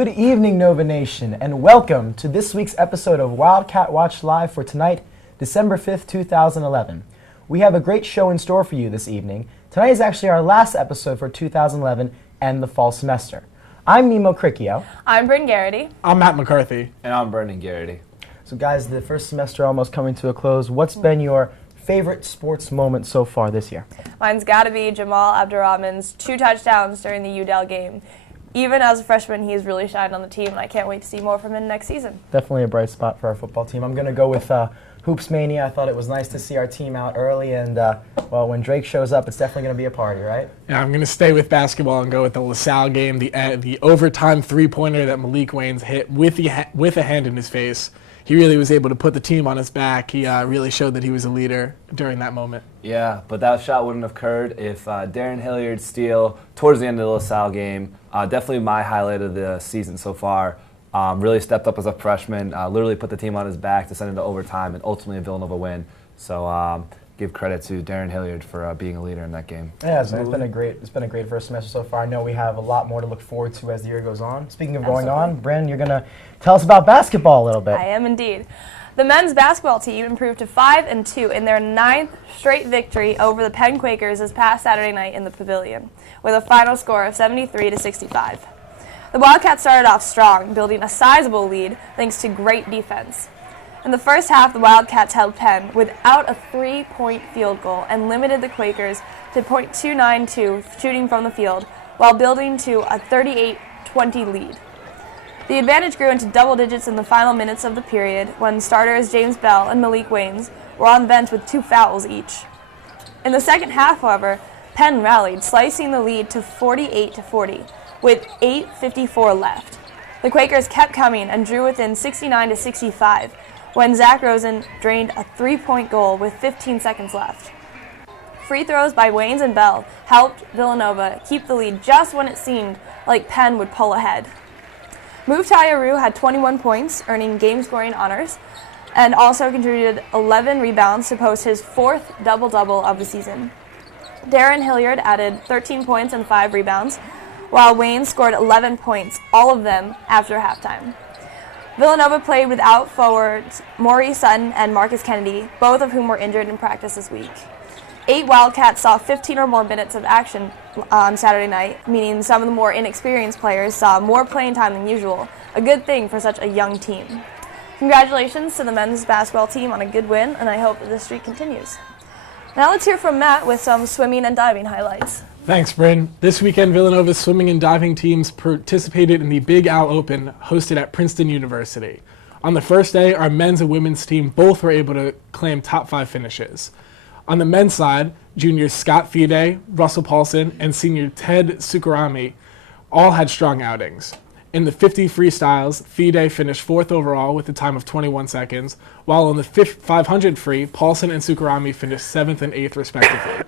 Good evening, Nova Nation, and welcome to this week's episode of Wildcat Watch Live for tonight, December 5th, 2011. We have a great show in store for you this evening. Tonight is actually our last episode for 2011 and the fall semester. I'm Nemo Cricchio. I'm Bryn Garrity. I'm Matt McCarthy. And I'm Brendan Garrity. So guys, the first semester almost coming to a close. What's been your favorite sports moment so far this year? Mine's got to be Jamal Abdurrahman's 2 touchdowns during the UDEL game. Even as a freshman, he's really shined on the team, and I can't wait to see more from him next season. Definitely a bright spot for our football team. I'm going to go with Hoops Mania. I thought it was nice to see our team out early, and well, when Drake shows up, it's definitely going to be a party, right? Yeah, I'm going to stay with basketball and go with the LaSalle game, the overtime three-pointer that Malik Waynes hit with a hand in his face. He really was able to put the team on his back. He really showed that he was a leader during that moment. Yeah, but that shot wouldn't have occurred if Darren Hilliard's steal towards the end of the LaSalle game, definitely my highlight of the season so far, really stepped up as a freshman, literally put the team on his back to send it to overtime and ultimately a Villanova win. So give credit to Darren Hilliard for being a leader in that game. Yeah, it's been a great first semester so far. I know we have a lot more to look forward to as the year goes on. Speaking of going on, Bryn, you're going to tell us about basketball a little bit. I am indeed. The men's basketball team improved to 5-2 in their 9th straight victory over the Penn Quakers this past Saturday night in the Pavilion, with a final score of 73-65. The Wildcats started off strong, building a sizable lead thanks to great defense. In the first half, the Wildcats held Penn without a 3-point field goal and limited the Quakers to .292 shooting from the field, while building to a 38-20 lead. The advantage grew into double digits in the final minutes of the period when starters James Bell and Malik Waynes were on the bench with 2 fouls each. In the second half, however, Penn rallied, slicing the lead to 48-40 with 8:54 left. The Quakers kept coming and drew within 69-65 when Zach Rosen drained a 3-point goal with 15 seconds left. Free throws by Waynes and Bell helped Villanova keep the lead just when it seemed like Penn would pull ahead. Muftai Aru had 21 points, earning game-scoring honors, and also contributed 11 rebounds to post his 4th double-double of the season. Darren Hilliard added 13 points and 5 rebounds, while Wayne scored 11 points, all of them after halftime. Villanova played without forwards Maurice Sutton and Marcus Kennedy, both of whom were injured in practice this week. 8 Wildcats saw 15 or more minutes of action on Saturday night, meaning some of the more inexperienced players saw more playing time than usual, a good thing for such a young team. Congratulations to the men's basketball team on a good win, and I hope that this streak continues. Now let's hear from Matt with some swimming and diving highlights. Thanks, Bryn. This weekend, Villanova's swimming and diving teams participated in the Big Al Open hosted at Princeton University. On the first day, our men's and women's team both were able to claim top 5 finishes. On the men's side, juniors Scott Fide, Russell Paulson, and senior Ted Sukarami all had strong outings. In the 50 freestyles, Fide finished 4th overall with a time of 21 seconds, while on the 500 free, Paulson and Sukarami finished 7th and 8th respectively.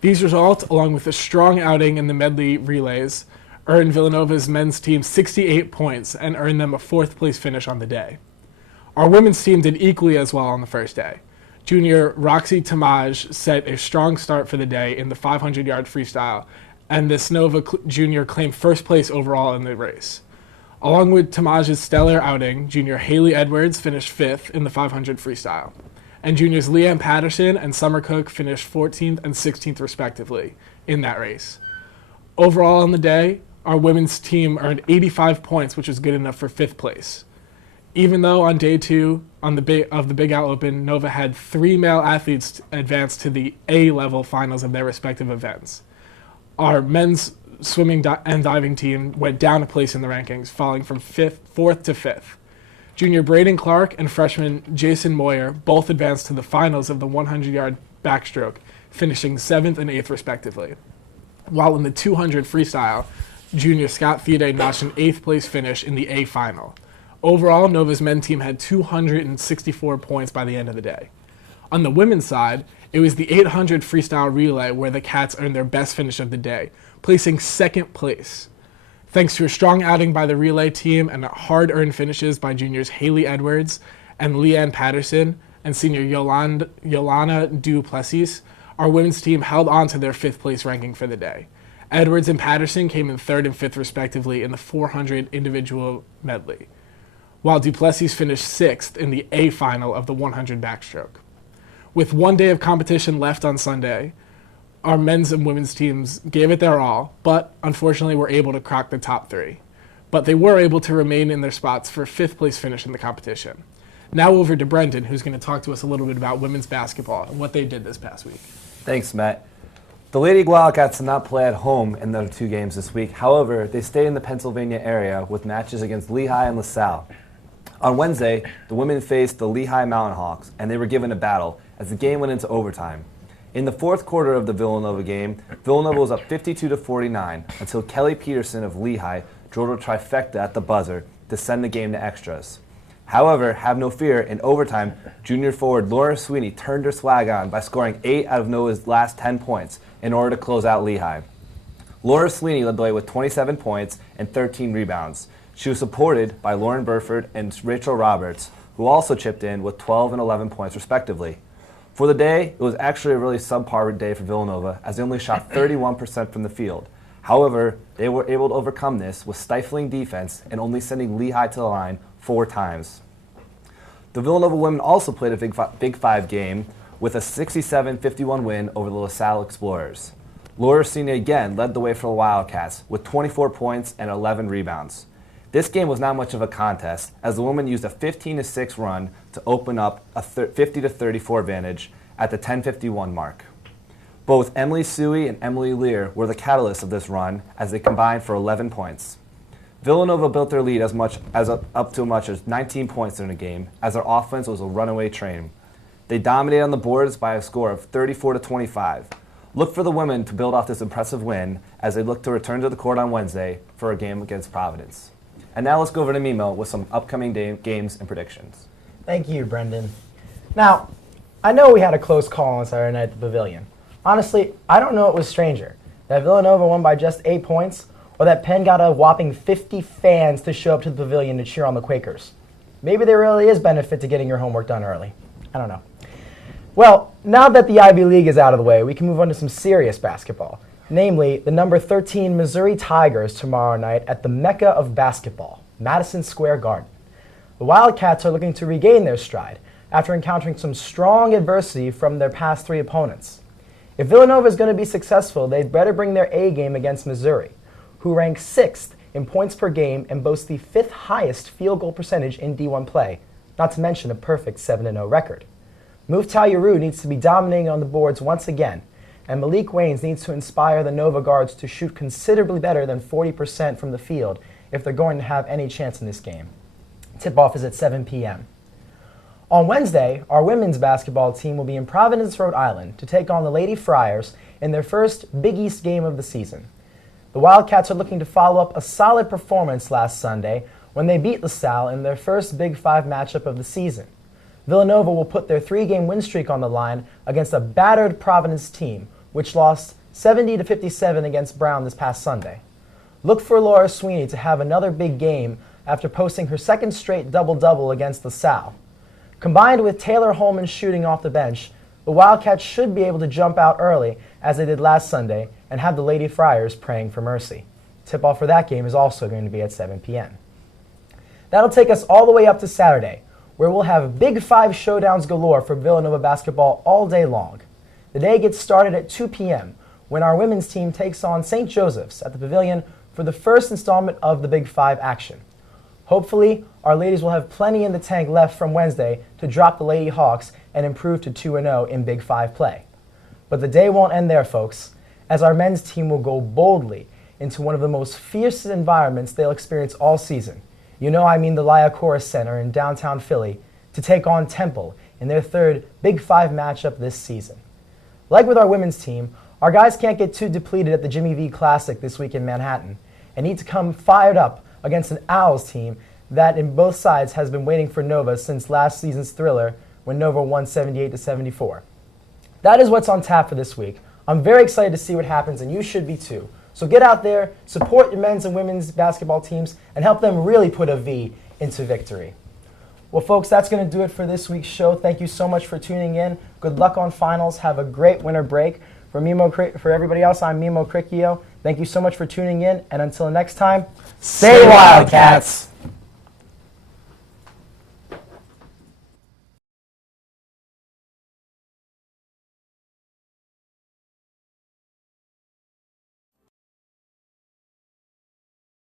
These results, along with a strong outing in the medley relays, earned Villanova's men's team 68 points and earned them a 4th place finish on the day. Our women's team did equally as well on the first day. Junior Roxy Tamaj set a strong start for the day in the 500-yard freestyle, and the Snova junior claimed 1st place overall in the race. Along with Tamaj's stellar outing, junior Haley Edwards finished 5th in the 500 freestyle, and juniors Leanne Patterson and Summer Cook finished 14th and 16th respectively in that race. Overall on the day, our women's team earned 85 points, which is good enough for 5th place. Even though on day 2 of the Big Al Open, Nova had 3 male athletes advance to the A-level finals of their respective events. Our men's swimming and diving team went down a place in the rankings, falling from 4th to 5th. Junior Braden Clark and freshman Jason Moyer both advanced to the finals of the 100-yard backstroke, finishing 7th and 8th respectively. While in the 200 freestyle, junior Scott Fide notched an 8th place finish in the A final. Overall, Nova's men's team had 264 points by the end of the day. On the women's side, it was the 800 freestyle relay where the Cats earned their best finish of the day, placing 2nd place. Thanks to a strong outing by the relay team and hard-earned finishes by juniors Haley Edwards and Leanne Patterson and senior Yolana Duplessis, our women's team held on to their 5th place ranking for the day. Edwards and Patterson came in 3rd and 5th respectively in the 400 individual medley, while Duplessis finished 6th in the A final of the 100 backstroke. With one day of competition left on Sunday, our men's and women's teams gave it their all, but unfortunately were able to crack the top 3. But they were able to remain in their spots for a 5th place finish in the competition. Now over to Brendan, who's going to talk to us a little bit about women's basketball and what they did this past week. Thanks, Matt. The Lady Wildcats did not play at home in their 2 games this week. However, they stayed in the Pennsylvania area with matches against Lehigh and LaSalle. On Wednesday, the women faced the Lehigh Mountain Hawks, and they were given a battle as the game went into overtime. In the 4th quarter of the Villanova game, Villanova was up 52-49 until Kelly Peterson of Lehigh drove a trifecta at the buzzer to send the game to extras. However, have no fear, in overtime, junior forward Laura Sweeney turned her swag on by scoring 8 out of Nova's last 10 points in order to close out Lehigh. Laura Sweeney led the way with 27 points and 13 rebounds. She was supported by Lauren Burford and Rachel Roberts, who also chipped in with 12 and 11 points respectively. For the day, it was actually a really subpar day for Villanova, as they only shot 31% from the field. However, they were able to overcome this with stifling defense and only sending Lehigh to the line 4 times. The Villanova women also played a Big Five game with a 67-51 win over the LaSalle Explorers. Laura Sweeney again led the way for the Wildcats with 24 points and 11 rebounds. This game was not much of a contest, as the women used a 15-6 run to open up a 50-34 advantage at the 10:51 mark. Both Emily Suey and Emily Lear were the catalysts of this run as they combined for 11 points. Villanova built their lead up to as much as 19 points during the game, as their offense was a runaway train. They dominated on the boards by a score of 34-25. Look for the women to build off this impressive win as they look to return to the court on Wednesday for a game against Providence. And now let's go over to Mimo with some upcoming games and predictions. Thank you, Brendan. Now, I know we had a close call on Saturday night at the Pavilion. Honestly, I don't know what was stranger, that Villanova won by just 8 points, or that Penn got a whopping 50 fans to show up to the Pavilion to cheer on the Quakers. Maybe there really is benefit to getting your homework done early. I don't know. Well, now that the Ivy League is out of the way, we can move on to some serious basketball. Namely, the number 13 Missouri Tigers tomorrow night at the Mecca of basketball, Madison Square Garden. The Wildcats are looking to regain their stride after encountering some strong adversity from their past 3 opponents. If Villanova is going to be successful, they'd better bring their A game against Missouri, who ranks 6th in points per game and boasts the 5th highest field goal percentage in D1 play, not to mention a perfect 7-0 record. Muftal Yaru needs to be dominating on the boards once again, and Malik Waynes needs to inspire the Nova guards to shoot considerably better than 40% from the field if they're going to have any chance in this game. Tip-off is at 7 p.m. On Wednesday, our women's basketball team will be in Providence, Rhode Island to take on the Lady Friars in their first Big East game of the season. The Wildcats are looking to follow up a solid performance last Sunday when they beat LaSalle in their first Big Five matchup of the season. Villanova will put their 3-game win streak on the line against a battered Providence team, which lost 70-57 against Brown this past Sunday. Look for Laura Sweeney to have another big game after posting her second straight double-double against LaSalle. Combined with Taylor Holman shooting off the bench, the Wildcats should be able to jump out early, as they did last Sunday, and have the Lady Friars praying for mercy. Tip-off for that game is also going to be at 7 p.m. That'll take us all the way up to Saturday, where we'll have Big Five showdowns galore for Villanova basketball all day long. The day gets started at 2 p.m. when our women's team takes on St. Joseph's at the Pavilion for the first installment of the Big Five action. Hopefully, our ladies will have plenty in the tank left from Wednesday to drop the Lady Hawks and improve to 2-0 in Big Five play. But the day won't end there, folks, as our men's team will go boldly into one of the most fierce environments they'll experience all season. You know I mean the Liacouras Center in downtown Philly, to take on Temple in their third Big Five matchup this season. Like with our women's team, our guys can't get too depleted at the Jimmy V Classic this week in Manhattan and need to come fired up against an Owls team that in both sides has been waiting for Nova since last season's thriller when Nova won 78-74. That is what's on tap for this week. I'm very excited to see what happens, and you should be too. So get out there, support your men's and women's basketball teams, and help them really put a V into victory. Well, folks, that's going to do it for this week's show. Thank you so much for tuning in. Good luck on finals. Have a great winter break. For everybody else, I'm Mimo Cricchio. Thank you so much for tuning in, and until next time, stay Wildcats!